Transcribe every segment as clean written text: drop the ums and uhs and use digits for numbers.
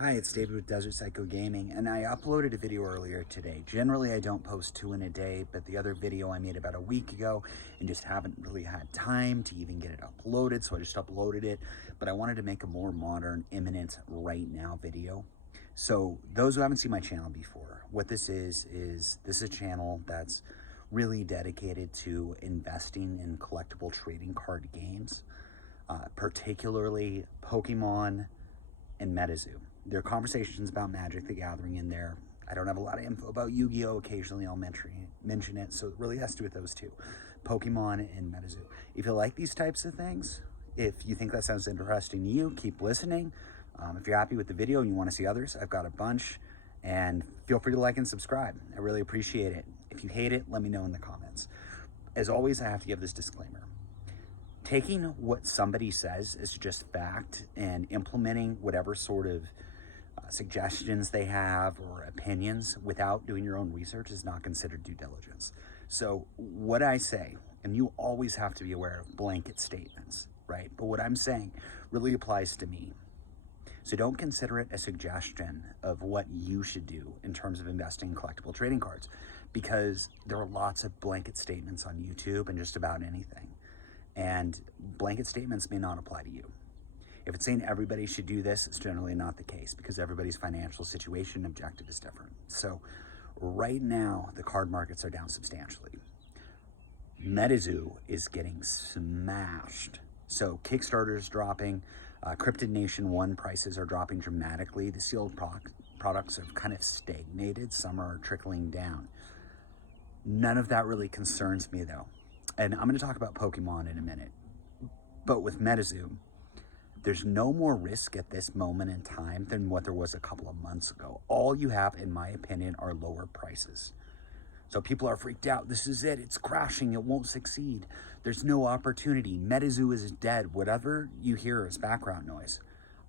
Hi, it's David with Desert Psycho Gaming, and I uploaded a video earlier today. Generally, I don't post two in a day, but the other video I made about a week ago and just haven't really had time to even get it uploaded, so I just uploaded it. But I wanted to make a more modern, imminent, right now video. So those who haven't seen my channel before, what this is a channel that's really dedicated to investing in collectible trading card games, particularly Pokemon and Metazoo. There are conversations about Magic the Gathering in there. I don't have a lot of info about Yu-Gi-Oh! Occasionally I'll mention it, so it really has to do with those two, Pokemon and Metazoo. If you like these types of things, if you think that sounds interesting to you, keep listening. If you're happy with the video and you want to see others, I've got a bunch, and feel free to like and subscribe. I really appreciate it. If you hate it, let me know in the comments. As always, I have to give this disclaimer. Taking what somebody says as just fact and implementing whatever sort of suggestions they have or opinions without doing your own research is not considered due diligence. So what I say, and you always have to be aware of blanket statements, right? But what I'm saying really applies to me. So don't consider it a suggestion of what you should do in terms of investing in collectible trading cards, because there are lots of blanket statements on YouTube and just about anything. And blanket statements may not apply to you. If it's saying everybody should do this, it's generally not the case, because everybody's financial situation and objective is different. So right now, the card markets are down substantially. Metazoo is getting smashed. So Kickstarter is dropping. Cryptid Nation 1 prices are dropping dramatically. The sealed products have kind of stagnated. Some are trickling down. None of that really concerns me, though. And I'm going to talk about Pokemon in a minute. But with Metazoo, there's no more risk at this moment in time than what there was a couple of months ago. All you have, in my opinion, are lower prices. So people are freaked out. This is it. It's crashing. It won't succeed. There's no opportunity. Metazoo is dead. Whatever you hear as background noise,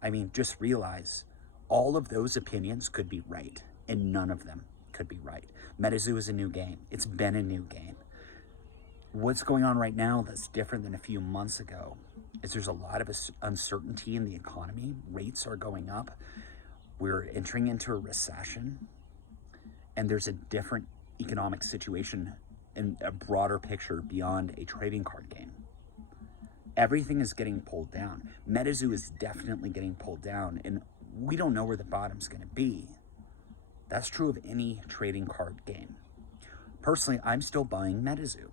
I mean, just realize all of those opinions could be right, and none of them could be right. Metazoo is a new game. It's been a new game. What's going on right now that's different than a few months ago is there's a lot of uncertainty in the economy. Rates are going up. We're entering into a recession, and there's a different economic situation in a broader picture beyond a trading card game. Everything is getting pulled down. Metazoo is definitely getting pulled down, and we don't know where the bottom's going to be. That's true of any trading card game. Personally, I'm still buying Metazoo.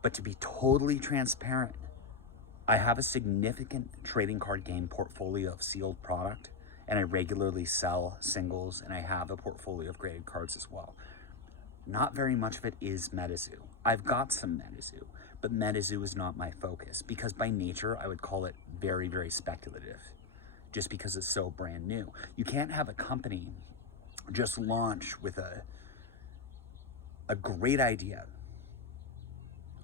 But to be totally transparent, I have a significant trading card game portfolio of sealed product, and I regularly sell singles, and I have a portfolio of graded cards as well. Not very much of it is Metazoo. I've got some Metazoo, but Metazoo is not my focus, because by nature, I would call it very, very speculative, just because it's so brand new. You can't have a company just launch with a great idea,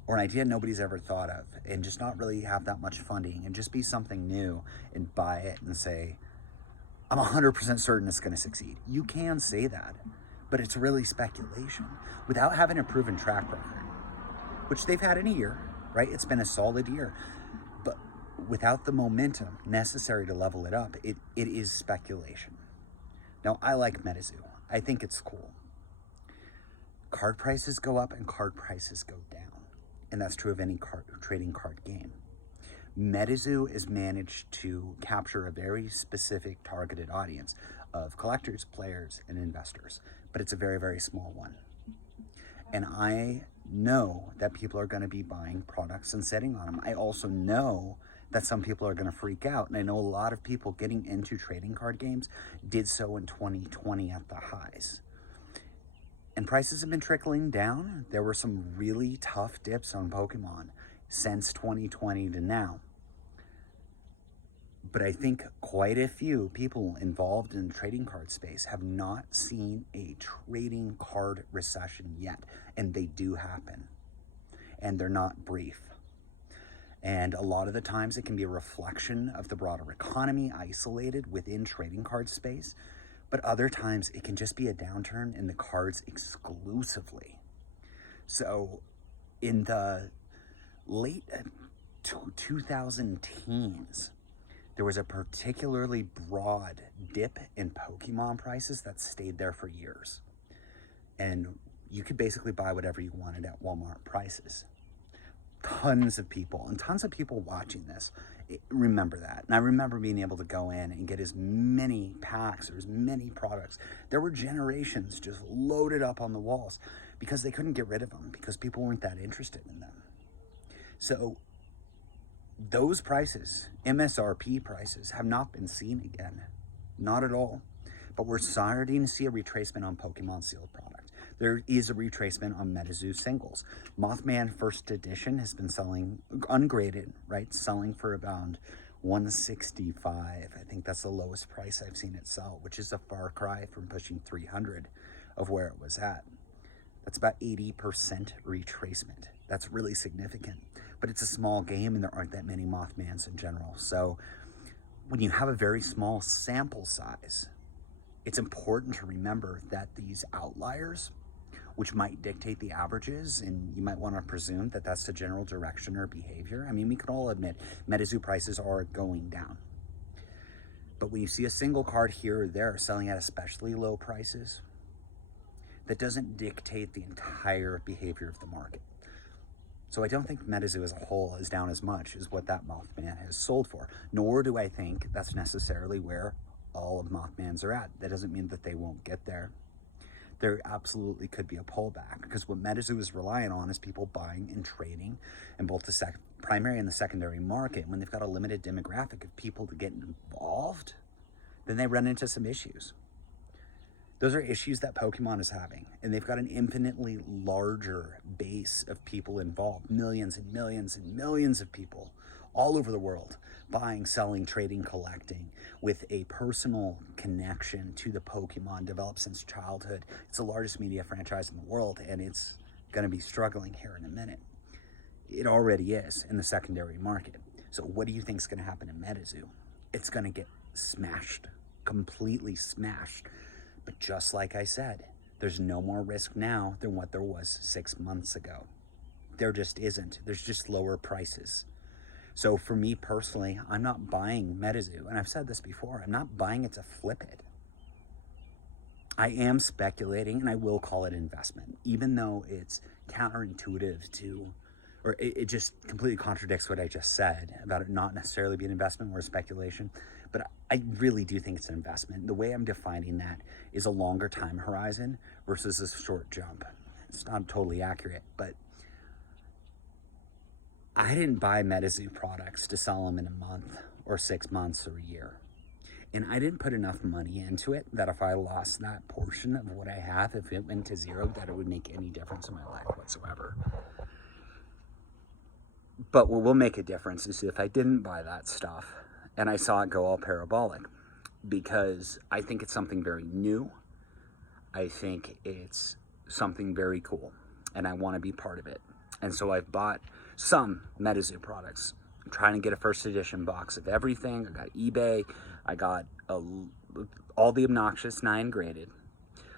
or an idea nobody's ever thought of, and just not really have that much funding, and just be something new and buy it and say, I'm 100% certain it's going to succeed. You can say that, but it's really speculation without having a proven track record, which they've had in a year, right? It's been a solid year, but without the momentum necessary to level it up, it is speculation. Now, I like Metazoo. I think it's cool. Card prices go up and card prices go down. And that's true of any trading card game. Metazoo is managed to capture a very specific targeted audience of collectors, players, and investors, but it's a very, very small one. And I know that people are going to be buying products and sitting on them. I also know that some people are going to freak out, and I know a lot of people getting into trading card games did so in 2020 at the highs. And prices have been trickling down. There were some really tough dips on Pokemon since 2020 to now. But I think quite a few people involved in the trading card space have not seen a trading card recession yet. And they do happen. And they're not brief. And a lot of the times it can be a reflection of the broader economy isolated within trading card space. But other times it can just be a downturn in the cards exclusively. So in the late 2000 teens, there was a particularly broad dip in Pokemon prices that stayed there for years. And you could basically buy whatever you wanted at Walmart prices. Tons of people watching this remember that. And I remember being able to go in and get as many packs or as many products. There were generations just loaded up on the walls because they couldn't get rid of them because people weren't that interested in them. So those prices, MSRP prices, have not been seen again. Not at all. But we're starting to see a retracement on Pokemon sealed product. There is a retracement on Metazoo singles. Mothman First Edition has been selling, ungraded, right? Selling for about $165. I think that's the lowest price I've seen it sell, which is a far cry from pushing $300 of where it was at. That's about 80% retracement. That's really significant. But it's a small game and there aren't that many Mothmans in general. So when you have a very small sample size, it's important to remember that these outliers, which might dictate the averages, and you might want to presume that that's the general direction or behavior. I mean, we can all admit Metazoo prices are going down. But when you see a single card here or there selling at especially low prices, that doesn't dictate the entire behavior of the market. So I don't think Metazoo as a whole is down as much as what that Mothman has sold for, nor do I think that's necessarily where all of Mothmans are at. That doesn't mean that they won't get there. There absolutely could be a pullback because what Metazoo is relying on is people buying and trading in both the primary and the secondary market. When they've got a limited demographic of people to get involved, then they run into some issues. Those are issues that Pokemon is having, and they've got an infinitely larger base of people involved, millions and millions and millions of people all over the world, buying, selling, trading, collecting, with a personal connection to the Pokemon developed since childhood. It's the largest media franchise in the world, and it's going to be struggling here in a minute. It already is in the secondary market. So what do you think is going to happen in Metazoo? It's going to get smashed, completely smashed. But just like I said, there's no more risk now than what there was 6 months ago. There just isn't. There's just lower prices. So for me personally, I'm not buying Metazoo, and I've said this before, I'm not buying it to flip it. I am speculating, and I will call it investment, even though it's counterintuitive to, or it just completely contradicts what I just said about it not necessarily being investment or speculation. But I really do think it's an investment. The way I'm defining that is a longer time horizon versus a short jump. It's not totally accurate, but I didn't buy Metazoo products to sell them in a month or 6 months or a year. And I didn't put enough money into it that if I lost that portion of what I have, if it went to zero, that it would make any difference in my life whatsoever. But what will make a difference is if I didn't buy that stuff and I saw it go all parabolic, because I think it's something very new. I think it's something very cool, and I want to be part of it. And so I've bought some Metazoo products. I'm trying to get a first edition box of everything. I got eBay. I got all the obnoxious 9 graded.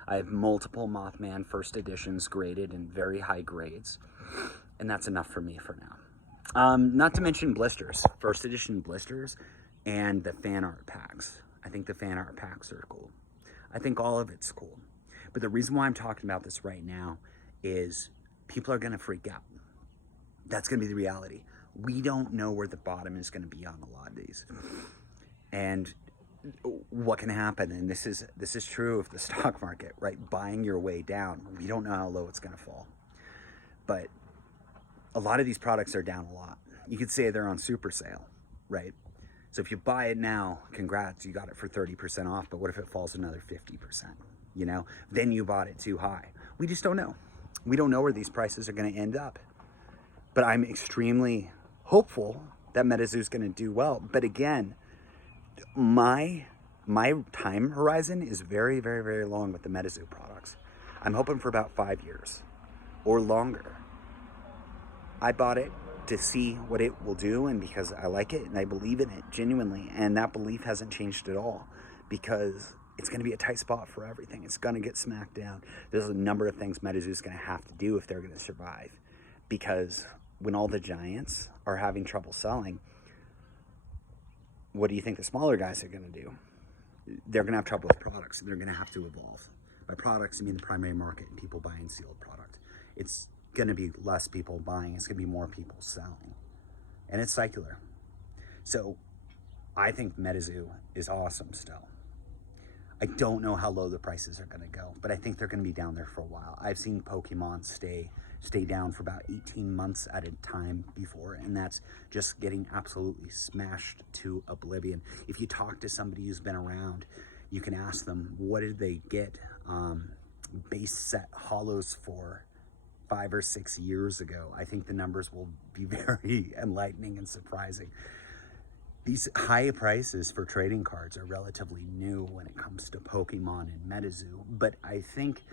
I have multiple Mothman first editions graded in very high grades. And that's enough for me for now. Not to mention blisters, first edition blisters, and the fan art packs. I think the fan art packs are cool. I think all of it's cool. But the reason why I'm talking about this right now is people are going to freak out. That's going to be the reality. We don't know where the bottom is going to be on a lot of these. And what can happen, and this is true of the stock market, right? Buying your way down. We don't know how low it's going to fall. But a lot of these products are down a lot. You could say they're on super sale, right? So if you buy it now, congrats, you got it for 30% off, but what if it falls another 50%? You know, then you bought it too high. We just don't know. We don't know where these prices are going to end up. But I'm extremely hopeful that Metazoo is going to do well. But again, my time horizon is very, very, very long with the Metazoo products. I'm hoping for about 5 years or longer. I bought it to see what it will do, and because I like it and I believe in it genuinely, and that belief hasn't changed at all, because it's going to be a tight spot for everything. It's going to get smacked down. There's a number of things Metazoo is going to have to do if they're going to survive, because when all the giants are having trouble selling, what do you think the smaller guys are going to do? they're going to have trouble with products, and they're going to have to evolve. By products, I mean the primary market and people buying sealed product. It's going to be less people buying. It's going to be more people selling. And it's secular. So I think Metazoo is awesome still. I don't know how low the prices are going to go, but I think they're going to be down there for a while. I've seen Pokemon stay down for about 18 months at a time before, and that's just getting absolutely smashed to oblivion. If you talk to somebody who's been around, you can ask them, what did they get base set holos for 5 or 6 years ago? I think the numbers will be very enlightening and surprising. These high prices for trading cards are relatively new when it comes to Pokemon and Metazoo, but I think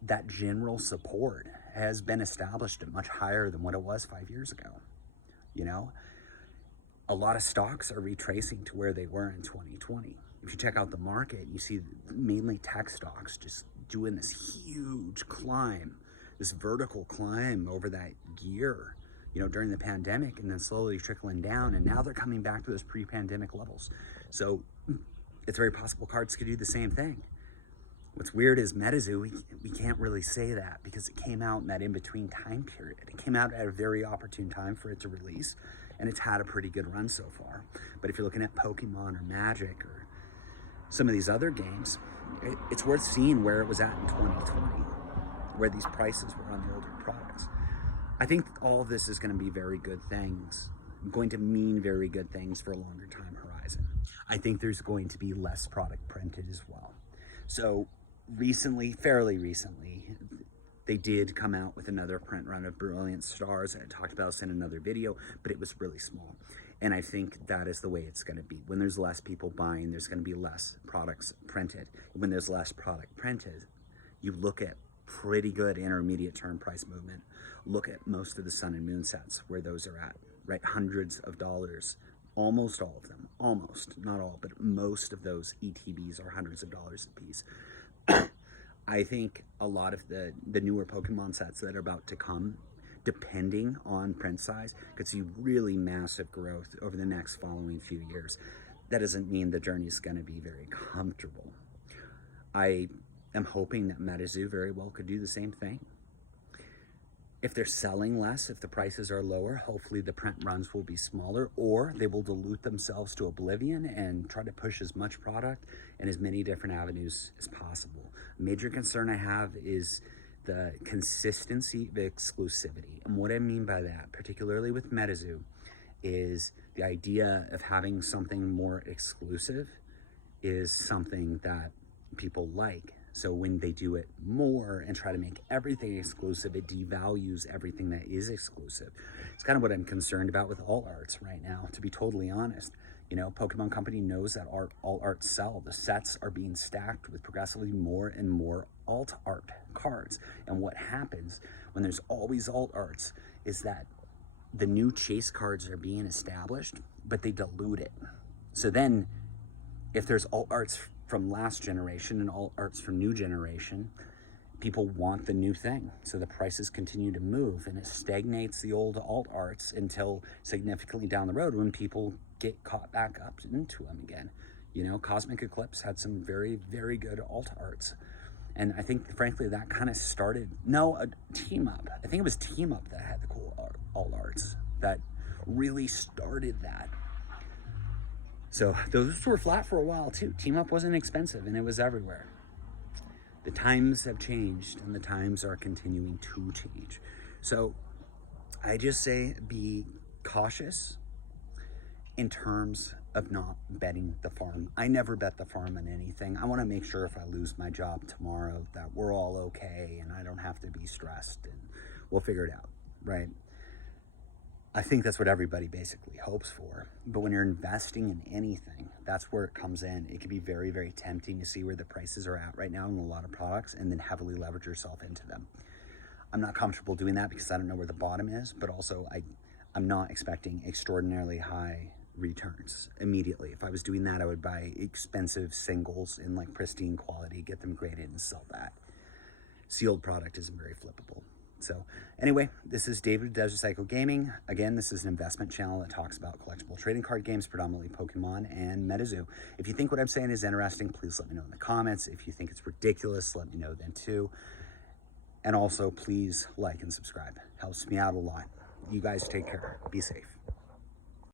that general support has been established at much higher than what it was 5 years ago. You know, a lot of stocks are retracing to where they were in 2020. If you check out the market, you see mainly tech stocks just doing this huge climb, this vertical climb over that year, you know, during the pandemic, and then slowly trickling down, and now they're coming back to those pre-pandemic levels. So it's very possible cards could do the same thing. What's weird is Metazoo, we can't really say that because it came out in that in-between time period. It came out at a very opportune time for it to release, and it's had a pretty good run so far. But if you're looking at Pokemon or Magic or some of these other games, it's worth seeing where it was at in 2020, where these prices were on the older products. I think all of this is going to be very good things, going to mean very good things for a longer time horizon. I think there's going to be less product printed as well. So recently, fairly recently, they did come out with another print run of Brilliant Stars. I talked about this in another video, but it was really small. And I think that is the way it's going to be. When there's less people buying, there's going to be less products printed. When there's less product printed, you look at pretty good intermediate term price movement. Look at most of the Sun and Moon sets, where those are at, right? Hundreds of dollars, almost all of them, almost, not all, but most of those ETBs are hundreds of dollars a piece. I think a lot of the newer Pokemon sets that are about to come, depending on print size, could see really massive growth over the next following few years. That doesn't mean the journey is going to be very comfortable. I am hoping that Metazoo very well could do the same thing. If they're selling less, if the prices are lower, hopefully the print runs will be smaller, or they will dilute themselves to oblivion and try to push as much product in as many different avenues as possible. A major concern I have is the consistency of exclusivity. And what I mean by that, particularly with Metazoo, is the idea of having something more exclusive is something that people like. So when they do it more and try to make everything exclusive, it devalues everything that is exclusive. It's kind of what I'm concerned about with alt arts right now, to be totally honest. You know, Pokemon Company knows that alt arts sell. The sets are being stacked with progressively more and more alt art cards. And what happens when there's always alt arts is that the new chase cards are being established, but they dilute it. So then if there's alt arts from last generation and alt arts from new generation, people want the new thing. So the prices continue to move, and it stagnates the old alt arts until significantly down the road when people get caught back up into them again. You know, Cosmic Eclipse had some very, very good alt arts. And I think, frankly, that kind of started, a Team Up. I think it was Team Up that had the cool alt arts that really started that. So those were flat for a while too. Team Up wasn't expensive and it was everywhere. The times have changed and the times are continuing to change. So I just say be cautious in terms of not betting the farm. I never bet the farm on anything. I want to make sure if I lose my job tomorrow that we're all okay and I don't have to be stressed, and we'll figure it out, right? I think that's what everybody basically hopes for. But when you're investing in anything, that's where it comes in. It can be very, very tempting to see where the prices are at right now in a lot of products and then heavily leverage yourself into them. I'm not comfortable doing that because I don't know where the bottom is, but also I'm not expecting extraordinarily high returns immediately. If I was doing that, I would buy expensive singles in like pristine quality, get them graded and sell that. Sealed product isn't very flippable. So anyway, this is David Desert Psycho Gaming. Again, this is an investment channel that talks about collectible trading card games, predominantly Pokemon and Metazoo. If you think what I'm saying is interesting, please let me know in the comments. If you think it's ridiculous, let me know then too. And also, please like and subscribe. Helps me out a lot. You guys take care. Be safe.